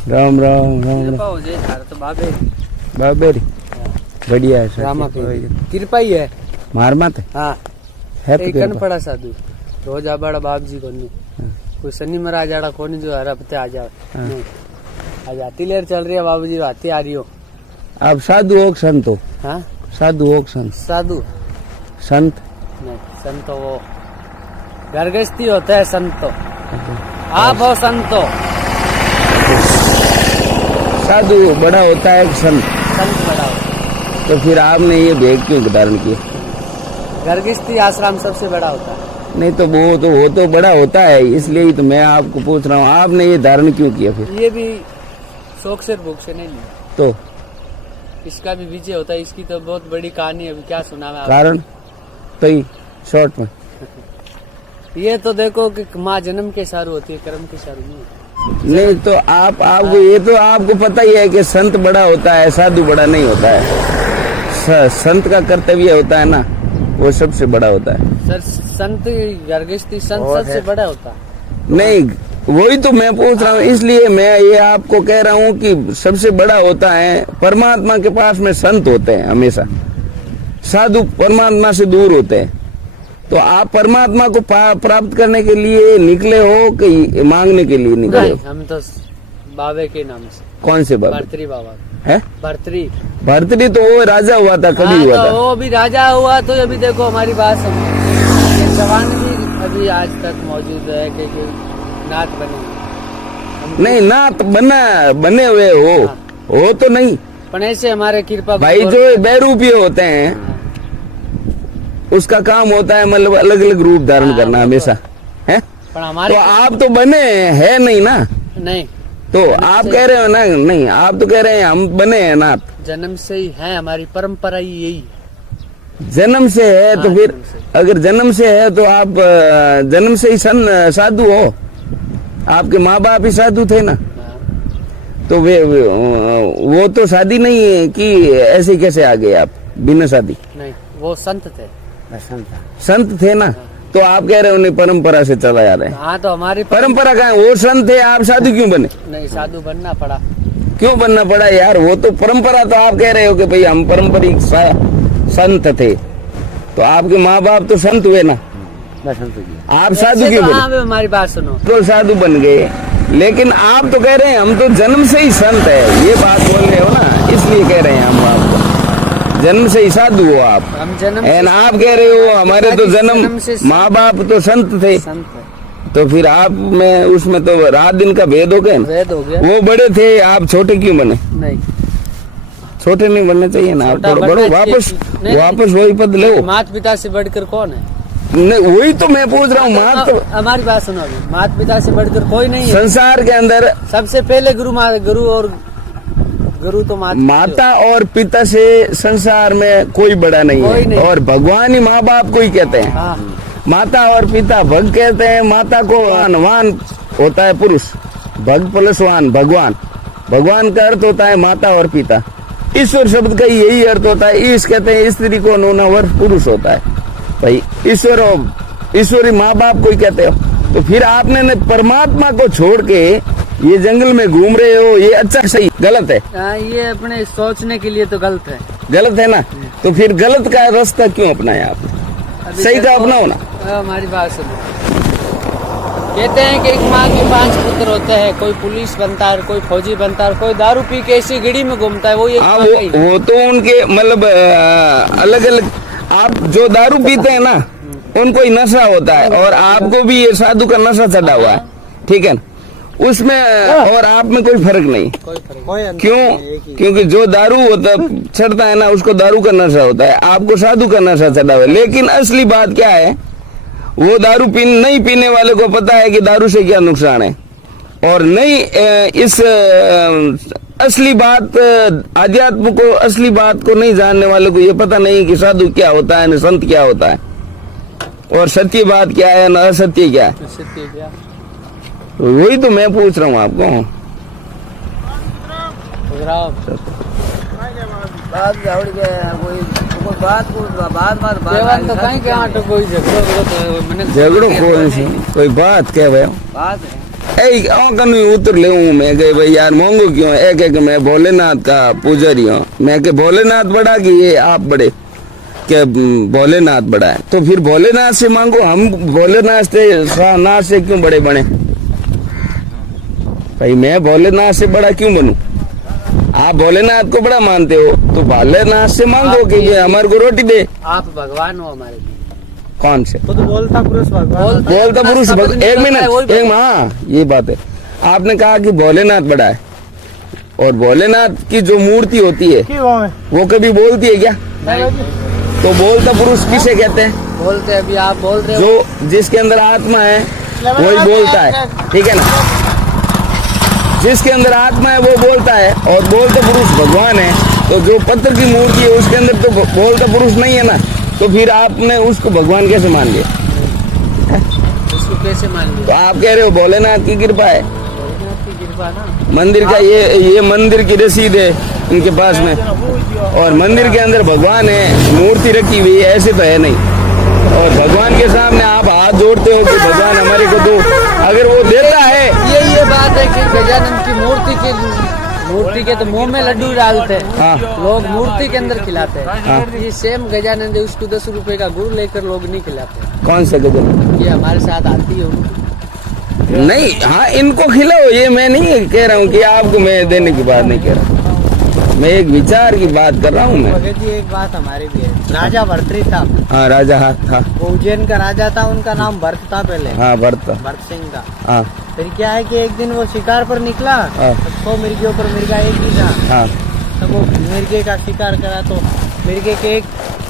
राम राम राम राम। तो बाबेरी बढ़िया है सर। रामा कृपा ही है मार मत हाँ है तो कन पड़ा साधु रोज आबाड़ा बाप जी को कोई शनि मरा जाड़ा कोनी जो हरा पत्ते आ जाओ आज हाथी लेर चल रही है बाबू जी हाथी आ रही हो आप साधु हो कि संत हो? हाँ साधु हो कि संत? साधु संत नहीं संत तो वो घरगृहस्थी होता है संत तो आप हो संत तो साधु बड़ा होता है कि संत? संत बड़ा होता तो फिर आपने ये भेद क्यों धारण किया? घरगृहस्थी आश्रम सबसे बड़ा होता है। नहीं तो वो तो बड़ा होता है, इसलिए ही तो मैं आपको पूछ रहा हूँ आपने ये धारण क्यों किया फिर? ये भी शौक से भूख से नहीं लिया तो इसका भी विजय होता है। इसकी तो बहुत बड़ी कहानी है, अभी क्या सुना मैं कारण तो शॉर्ट में ये तो देखो कि माँ जन्म के सारू होती है, कर्म के सारू नहीं। नहीं तो आपको ये तो आपको पता ही है कि संत बड़ा होता है साधु बड़ा नहीं होता है। संत का कर्तव्य होता है ना, वो सबसे बड़ा होता है। सर संत घरगृहस्थी संत सबसे बड़ा होता है। नहीं वही तो मैं पूछ रहा हूँ, इसलिए मैं ये आपको कह रहा हूँ कि सबसे बड़ा होता है। परमात्मा के पास में संत होते हैं हमेशा, साधु परमात्मा से दूर होते हैं। तो आप परमात्मा को प्राप्त करने के लिए निकले हो कि मांगने के लिए निकले हो? हम तो बाबे के नाम से। कौन से बाबा? भर्तरी बाबा है। भर्तरी तो वो राजा हुआ था, कभी हुआ था? वो भी राजा हुआ तो अभी देखो हमारी बात सुनो, जवान भी अभी आज तक मौजूद है कि नाथ बने नहीं नाथ बने हुए हो तो नहीं, पर ऐसे हमारे कृपा भाई जो बैरूपीय होते हैं उसका काम होता है मतलब अलग अलग रूप धारण करना हमेशा है। पर हमारे तो आप तो बने है नहीं ना? नहीं तो आप कह रहे हो ना नहीं, आप तो कह रहे हैं हम बने हैं नाथ। जन्म से ही है, हमारी परंपरा ही यही है। जन्म से है तो फिर अगर जन्म से है तो आप जन्म से ही साधु हो। आपके माँ बाप ही साधु थे ना, तो वो तो शादी नहीं है कि ऐसे कैसे आ गए आप बिना शादी? नहीं वो संत थे। संत थे ना, तो आप कह रहे हो नहीं परंपरा से चला जा रहे हैं। हाँ तो हमारी परंपरा कहाँ है? वो संत थे, आप साधु क्यों बने? नहीं साधु बनना पड़ा। क्यों बनना पड़ा यार? वो तो परंपरा, तो आप कह रहे हो कि भाई हम पारंपरिक संत थे, तो आपके माँ बाप तो संत हुए ना, आप साधु क्यों बने? हमारी बात सुनो, तो साधु बन गए, लेकिन आप तो कह रहे हैं हम तो जन्म से ही संत है, ये बात बोल रहे हो ना, इसलिए कह रहे हैं हम आपको जन्म से ही साधु हो आप। हम जन्म एंड आप कह रहे हो हमारे तो जन्म माँ बाप तो संत थे, तो फिर आप में उसमें तो रात दिन का भेद हो गया। भेद हो गया। वो बड़े थे, आप छोटे क्यों बने? नहीं छोटे नहीं बनने चाहिए ना, आप थोड़ा बड़ो, वापस वही पद लो। माता पिता से बढ़कर कौन है? नहीं वही तो मैं पूछ रहा हूँ। तो हमारी बात सुनो, माता पिता से बढ़कर कोई नहीं है संसार के अंदर। सबसे पहले गुरु तो माता और पिता से संसार में कोई बड़ा नहीं है। और भगवान ही माँ बाप को ही कहते हैं। हाँ। माता और पिता भग कहते हैं। माता को वान होता है पुरुष, भग प्लस वान भगवान। भगवान का अर्थ होता है माता और पिता। ईश्वर शब्द का यही अर्थ होता है। ईश कहते हैं स्त्री को, नौनावर पुरुष होता है। भाई ईश्वरी माँ बाप को ही कहते हो। तो फिर आपने परमात्मा को छोड़ के ये जंगल में घूम रहे हो, ये अच्छा सही गलत है? ये अपने सोचने के लिए तो गलत है। गलत है ना, तो फिर गलत का रास्ता क्यों अपनाया आपने? सही का अपनाओ ना। हमारी बात सुनो, कहते हैं कि एक माँ के 5 पुत्र होते हैं, कोई पुलिस बनता है, कोई फौजी बनता है, कोई दारू पी के ऐसी गड़ी में घूमता है। वो तो उनके मतलब अलग अलग। आप जो दारू पीते हैं ना उनको ही नशा होता है, और आपको भी ये साधु का नशा चढ़ा हुआ है, ठीक है ना? उसमें और आप में कोई फर्क नहीं। क्यों? क्योंकि जो दारू होता चढ़ता है ना उसको दारू का नशा होता है, आपको साधु का नशा चढ़ा हुआ है। लेकिन असली बात क्या है, वो दारू नहीं पीने वाले को पता है कि दारू से क्या नुकसान है, और नहीं इस असली बात आध्यात्म को, असली बात को नहीं जानने वाले को ये पता नहीं कि साधु क्या होता है, न संत क्या होता है, और सत्य बात क्या है, न असत्य क्या है। सत्य क्या? वही तो मैं पूछ रहा हूँ आपको। झगड़ो कोई बात क्या भाई? कनु उतर ले हूँ मैं कहे भाई यार मांगो क्यों एक एक मैं भोलेनाथ का पुजारी हूँ मैं के भोलेनाथ बड़ा कि ये आप बड़े क्या भोलेनाथ बड़ा है तो फिर भोलेनाथ से मांगो हम भोलेनाथ से क्यों बड़े बने भाई मैं भोलेनाथ से बड़ा क्यों बनूं आप भोलेनाथ को बड़ा मानते हो तो भोलेनाथ से मांगो कि ये हमारे को रोटी दे आप भगवान हो हमारे लिए कौन से खुद बोलता पुरुष भगवान बोलता पुरुष एक मिनट एक हाँ ये बात है आपने कहा कि भोलेनाथ बड़ा है और भोलेनाथ की जो मूर्ति होती है वो कभी बोलती है क्या तो बोलता पुरुष किसे कहते हैं बोलते हैं अभी आप बोल रहे हो जो जिसके अंदर आत्मा है वही बोलता है ठीक है ना जिसके अंदर आत्मा है वो बोलता है और बोलता पुरुष भगवान है तो जो पत्थर की मूर्ति है उसके अंदर तो बोलता पुरुष नहीं है ना तो फिर आपने उसको भगवान कैसे मान लिया उसको कैसे मान तो लिया आप कह रहे हो भोलेनाथ की कृपा है भोलेनाथ की कृपा ना मंदिर का ये मंदिर की रसीद है इनके पास में और मंदिर के अंदर भगवान है मूर्ति रखी हुई है ऐसे तो है नहीं और भगवान के सामने आप हाथ जोड़ते हो कि भगवान हमारे को दो अगर वो देता है ये बात है कि गजानन की मूर्ति के तो मुंह में लड्डू डालते हैं हाँ लोग मूर्ति के अंदर खिलाते हैं हाँ। ये सेम गजानंद है उसको 10 रुपए का गुड़ लेकर लोग नहीं खिलाते कौन सा गजब ये हमारे साथ आती है उनको नहीं हाँ इनको खिलाओ ये मैं नहीं कह रहा हूँ कि आपको मैं देने की बात नहीं कह रहा मैं एक विचार की बात कर रहा हूँ मैं भगत जी एक बात हमारी भी है राजा भर्तृ था हाँ राजा हाथ था वो उज्जैन का राजा था उनका नाम भरत था पहले हाँ भरत भरत सिंह का हाँ फिर क्या है कि एक दिन वो शिकार पर निकला हाँ। तो मिर्गियों पर मिर्गा एक ही था हाँ तो वो मिर्गे का शिकार करा तो मिर्गे के एक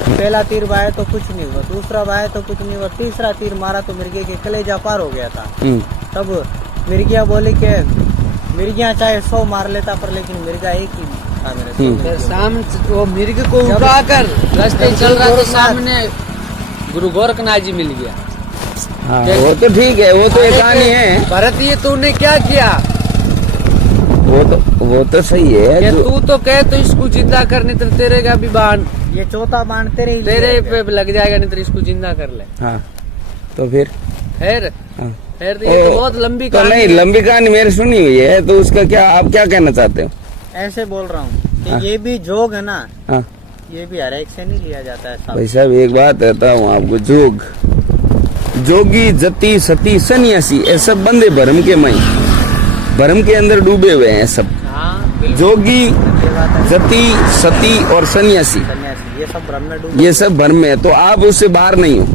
पहला तीर बाया तो कुछ नहीं हुआ दूसरा बाया तो कुछ नहीं हुआ तीसरा तीर मारा तो मिर्गे के कलेजा पार हो गया था तब मिर्गिया बोले कि मिर्गिया चाहे 100 मार लेता पर लेकिन मिर्गा एक ही था मेरे फिर सामने वो मिर्ग को उठाकर रास्ते चल रहा तो सामने गुरु गोरखनाथ जी मिल गया हाँ वो तो ठीक है वो तो एक कहानी है भरत ये तूने क्या किया वो तो सही है ये तू तो कह तो इसको जिंदा करने तो तेरे का भी बाण ये चौथा बाण तेरे ही तेरे लिए पे लग जाएगा नहीं तो इसको जिंदा कर ले हाँ तो फिर फिर हाँ फिर ये तो बहुत लंबी तो कहानी नहीं है। लंबी कहानी मेरी सुनी हुई है तो उसका क्या आप क्या कहना चाहते हो ऐसे बोल रहा हूँ कि हाँ। ये भी जोग है ना हाँ ये भी हर एक से नहीं लिया जाता है साहब। भाई साहब एक बात कहता हूँ आपको जोग जोगी जति सती सन्यासी ये सब बंदे भरम के मई भरम के अंदर डूबे हुए हैं सब हाँ बिल्कुल। जोगी ये बात है जति सती और सन्यासी सन्यासी ये सब भ्रम में डूबे ये सब भरम में है तो आप उससे बाहर नहीं हो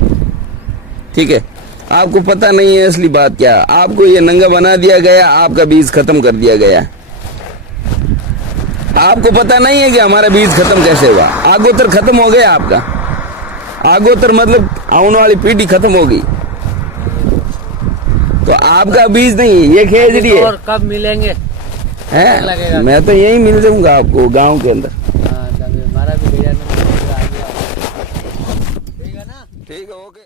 ठीक है आपको पता नहीं है असली बात क्या आपको ये नंगा बना दिया गया आपका बीज खत्म कर दिया गया आपको पता नहीं है कि हमारा बीज खत्म कैसे हुआ आगोतर खत्म हो गया आपका आगोतर मतलब आने वाली पीढ़ी खत्म हो गई तो आपका बीज नहीं ये खेजड़ी है और कब मिलेंगे लगेगा। हैं मैं तो यही मिल जाऊंगा आपको गांव के अंदर हाँ, हमारा भी गजानन मंदिर आ गया। ठीक है ओके